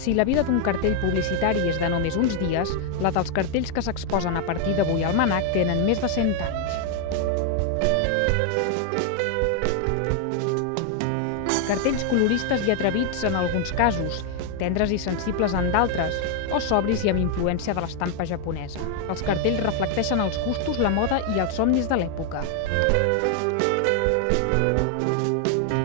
Si la vida d'un cartell publicitari és de només uns dies, la dels cartells que s'exposen a partir d'avui al MNAC tenen més de 100 anys. Cartells coloristes i atrevits en alguns casos, tendres i sensibles en d'altres, o sobris i amb influència de l'estampa japonesa. Els cartells reflecteixen els gustos, la moda i els somnis de l'època.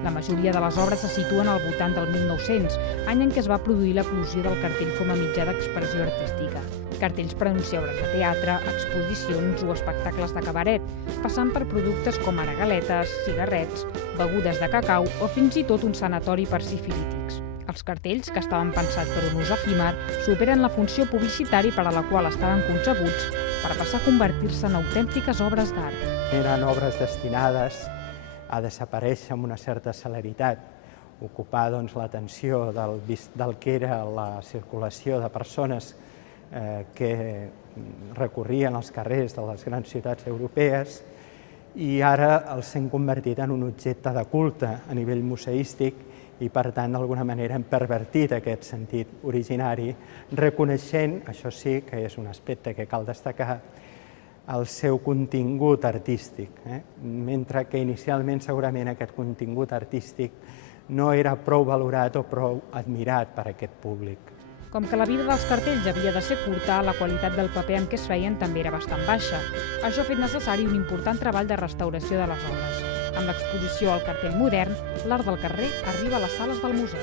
La majoria de les obres se situen al voltant del 1900, any en què es va produir l'eclosió del cartell com a mitjà d'expressió artística. Cartells per anunciar obres de teatre, exposicions o espectacles de cabaret, passant per productes com ara galetes, cigarrets, begudes de cacau o fins i tot un sanatori per sifilítics. Els cartells, que estaven pensats per un ús efímer, superen la funció publicitari per a la qual estaven concebuts per passar a convertir-se en autèntiques obres d'art. Eren obres destinades a desaparèixer amb una certa celeritat, ocupar l'atenció del que era la circulació de persones que recorrien els carrers de les grans ciutats europees, i ara els hem convertit en un objecte de culte a nivell museístic i, per tant, d'alguna manera hem pervertit aquest sentit originari, reconeixent, això sí que és un aspecte que cal destacar, el seu contingut artístic, mentre que inicialment segurament aquest contingut artístic no era prou valorat o prou admirat per aquest públic. Com que la vida dels cartells havia de ser curta, la qualitat del paper en què es feien també era bastant baixa. Això ha fet necessari un important treball de restauració de les obres. Amb l'exposició al cartell modern, l'art del carrer arriba a les sales del museu.